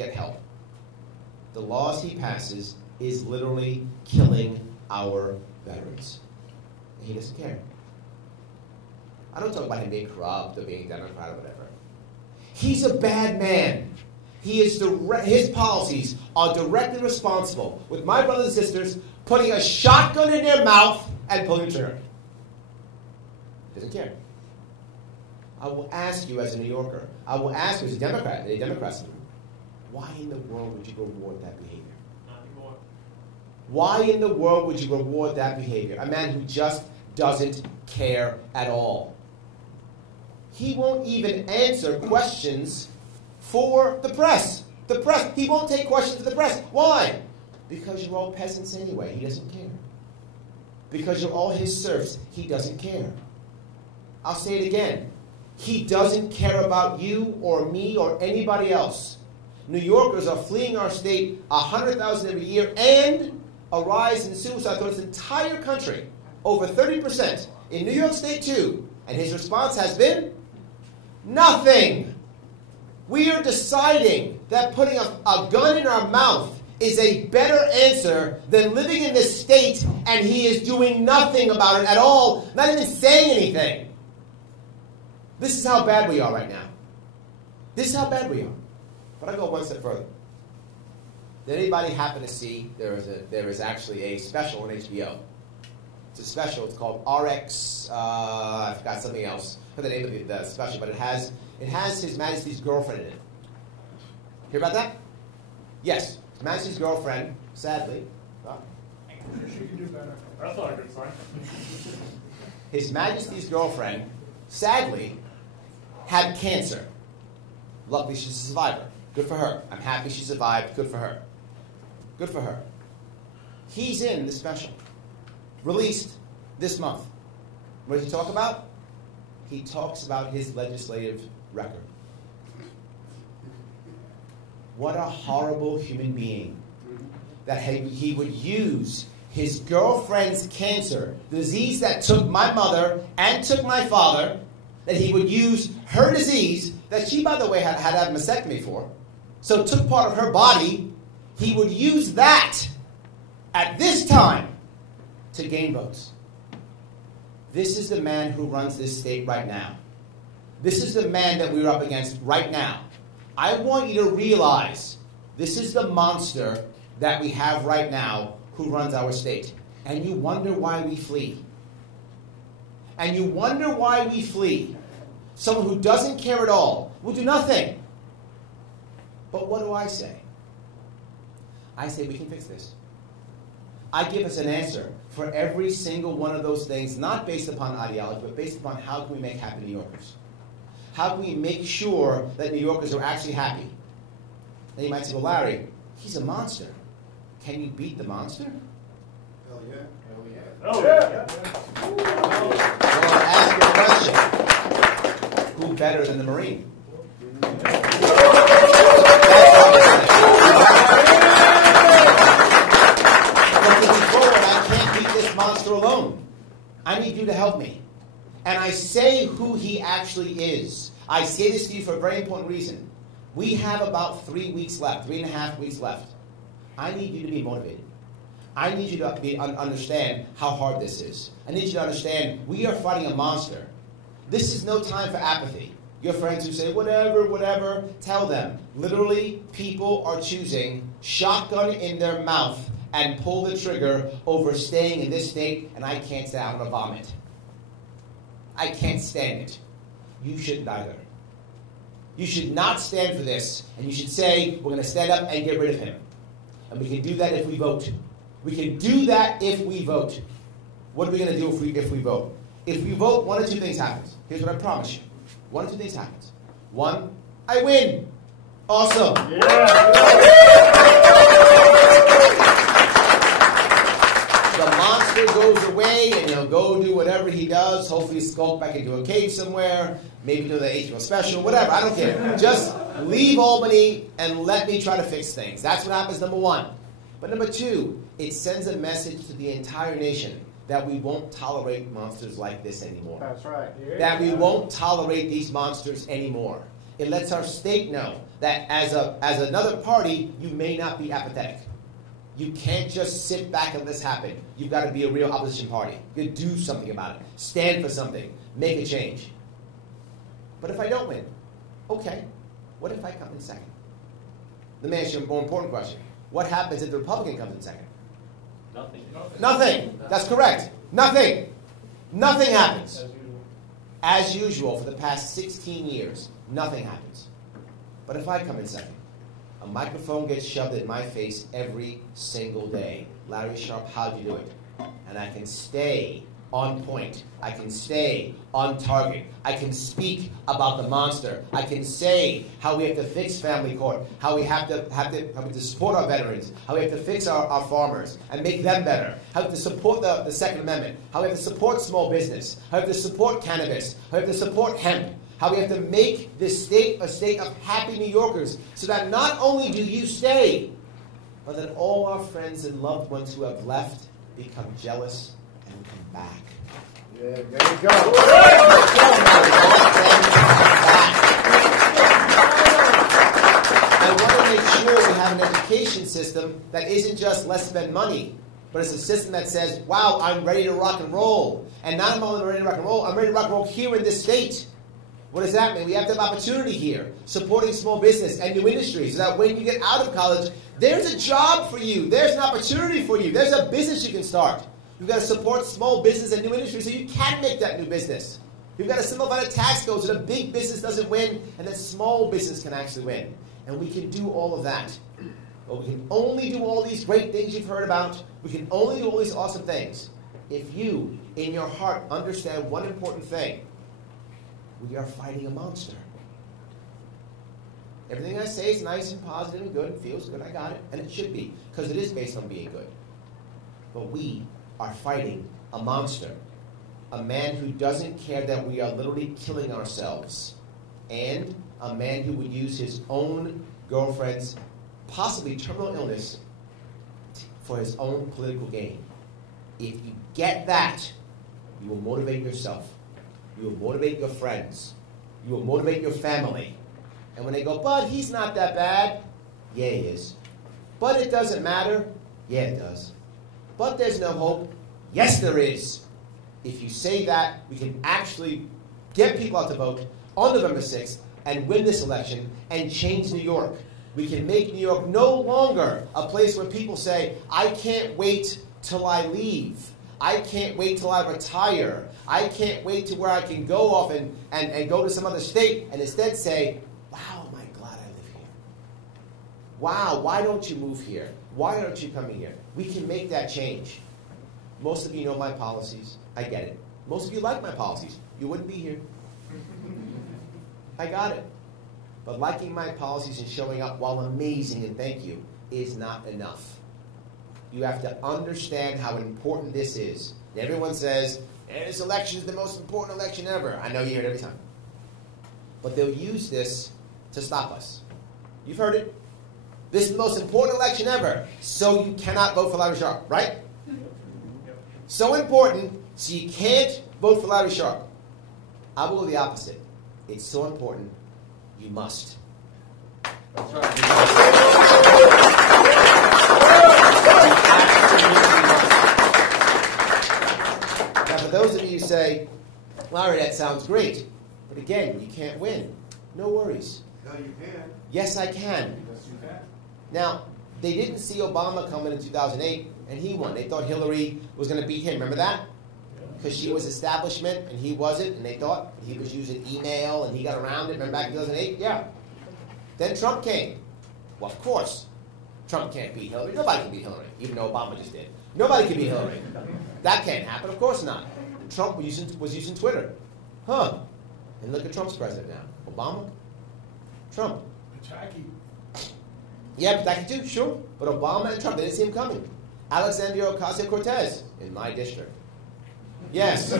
get help. The laws he passes is literally killing our veterans. And he doesn't care. I don't talk about him being corrupt or being Democrat or whatever. He's a bad man. His policies are directly responsible, with my brothers and sisters, putting a shotgun in their mouth and pulling the trigger. Doesn't care. I will ask you as a New Yorker, I will ask you as a Democrat, why in the world would you reward that behavior? Not anymore. Why in the world would you reward that behavior? A man who just doesn't care at all. He won't even answer questions for the press. He won't take questions to the press. Why? Because you're all peasants anyway. He doesn't care. Because you're all his serfs. He doesn't care. I'll say it again. He doesn't care about you or me or anybody else. New Yorkers are fleeing our state, 100,000 every year, and a rise in suicide throughout this entire country, over 30%. In New York State, too. And his response has been nothing. We are deciding that putting a gun in our mouth is a better answer than living in this state, and he is doing nothing about it at all, not even saying anything. This is how bad we are right now. This is how bad we are. But I'll go one step further. Did anybody happen to see there is actually a special on HBO? It's a special. It's called RX. I forgot something else for the name of the special, but it has His Majesty's girlfriend in it. Hear about that? Yes, His Majesty's girlfriend. Sadly, She can do better. That's not a good sign. His Majesty's girlfriend, sadly, had cancer. Luckily, she's a survivor. Good for her. I'm happy she survived. Good for her. Good for her. He's in the special. Released this month. What does he talk about? He talks about his legislative record. What a horrible human being. That he would use his girlfriend's cancer, the disease that took my mother and took my father, that he would use her disease, that she, by the way, had had a mastectomy for, so took part of her body, he would use that at this time to gain votes. This is the man who runs this state right now. This is the man that we're up against right now. I want you to realize this is the monster that we have right now who runs our state. And you wonder why we flee. And you wonder why we flee. Someone who doesn't care at all will do nothing. But what do I say? I say we can fix this. I give us an answer for every single one of those things, not based upon ideology, but based upon how can we make happy New Yorkers. How can we make sure that New Yorkers are actually happy? And you might say, well, Larry, he's a monster. Can you beat the monster? Hell yeah. Hell yeah. Oh, yeah. Well, I'll ask you a question. Who better than the Marine? I can't beat this monster alone. I need you to help me. And I say who he actually is. I say this to you for a very important reason. We have about 3 weeks left, 3.5 weeks left. I need you to be motivated. I need you to understand how hard this is. I need you to understand we are fighting a monster. This is no time for apathy. Your friends who say, whatever, tell them. Literally, people are choosing shotgun in their mouth and pull the trigger over staying in this state, and I can't say I'm going to vomit. I can't stand it. You shouldn't either. You should not stand for this, and you should say, we're going to stand up and get rid of him. And we can do that if we vote. We can do that if we vote. What are we going to do if we vote? If we vote, one of two things happens. Here's what I promise you. One of two things happens. One, I win. Awesome. The monster goes away, and he'll go do whatever he does. Hopefully skulk back into a cave somewhere. Maybe do the HBO special. Whatever. I don't care. Just leave Albany and let me try to fix things. That's what happens, number one. But number two, it sends a message to the entire nation that we won't tolerate monsters like this anymore. That's right. That we won't tolerate these monsters anymore. It lets our state know that as another party, you may not be apathetic. You can't just sit back and let this happen. You've got to be a real opposition party. You do something about it. Stand for something. Make a change. But if I don't win, okay, what if I come in second? Let me ask you a more important question. What happens if the Republican comes in second? Nothing. Nothing. That's correct. Nothing. Nothing happens. As usual for the past 16 years, nothing happens. But if I come in second, a microphone gets shoved in my face every single day. Larry Sharpe, how'd you do it? And I can stay on point. I can stay on target. I can speak about the monster. I can say how we have to fix family court, how we have to support our veterans, how we have to fix our farmers and make them better, how we have to support the Second Amendment, how we have to support small business, how we have to support cannabis, how we have to support hemp, how we have to make this state a state of happy New Yorkers so that not only do you stay, but that all our friends and loved ones who have left become jealous and come back. Yeah, there you go. I want to make sure we have an education system that isn't just let's spend money, but it's a system that says, wow, I'm ready to rock and roll. And not only ready to rock and roll, I'm ready to rock and roll here in this state. What does that mean? We have to have opportunity here, supporting small business and new industries, so that when you get out of college, there's a job for you. There's an opportunity for you. There's a business you can start. You've got to support small business and new industries so you can make that new business. You've got to simplify the tax code so that big business doesn't win and that small business can actually win. And we can do all of that. But we can only do all these great things you've heard about. We can only do all these awesome things if you, in your heart, understand one important thing. We are fighting a monster. Everything I say is nice and positive and good and feels good. I got it. And it should be, because it is based on being good. But we are fighting a monster. A man who doesn't care that we are literally killing ourselves. And a man who would use his own girlfriend's possibly terminal illness for his own political gain. If you get that, you will motivate yourself. You will motivate your friends. You will motivate your family. And when they go, but he's not that bad. Yeah, he is. But it doesn't matter. Yeah, it does. But there's no hope. Yes, there is. If you say that, we can actually get people out to vote on November 6th and win this election and change New York. We can make New York no longer a place where people say, I can't wait till I leave. I can't wait till I retire. I can't wait to where I can go off and go to some other state and instead say, wow, am I glad I live here. Wow, why don't you move here? Why aren't you coming here? We can make that change. Most of you know my policies. I get it. Most of you like my policies. You wouldn't be here. I got it. But liking my policies and showing up, while amazing and thank you, is not enough. You have to understand how important this is. Everyone says, this election is the most important election ever. I know you hear it every time. But they'll use this to stop us. You've heard it. This is the most important election ever, so you cannot vote for Larry Sharpe, right? So important, so you can't vote for Larry Sharpe. I will go the opposite. It's so important, you must. That's right. Now, for those of you who say, Larry, that sounds great, but again, you can't win. No worries. No, you can. Yes, I can. Yes, you can. Now, they didn't see Obama coming in 2008, and he won. They thought Hillary was going to beat him. Remember that? Because she was establishment, and he wasn't, and they thought he was using email, and he got around it. Remember back in 2008? Yeah. Then Trump came. Well, of course, Trump can't beat Hillary. Nobody can beat Hillary, even though Obama just did. Nobody can beat Hillary. That can't happen. Of course not. Trump was using Twitter. Huh. And look at Trump's president now. Obama? Trump. Jackie. Yeah, Pataki too, sure. But Obama and Trump, they didn't see him coming. Alexandria Ocasio-Cortez in my district. Yes.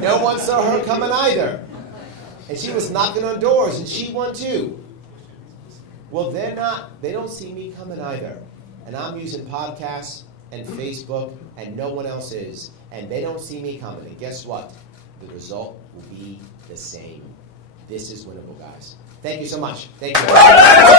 No one saw her coming either. And she was knocking on doors, and she won too. Well, they don't see me coming either. And I'm using podcasts and Facebook, and no one else is. And they don't see me coming. And guess what? The result will be the same. This is winnable, guys. Thank you so much. Thank you.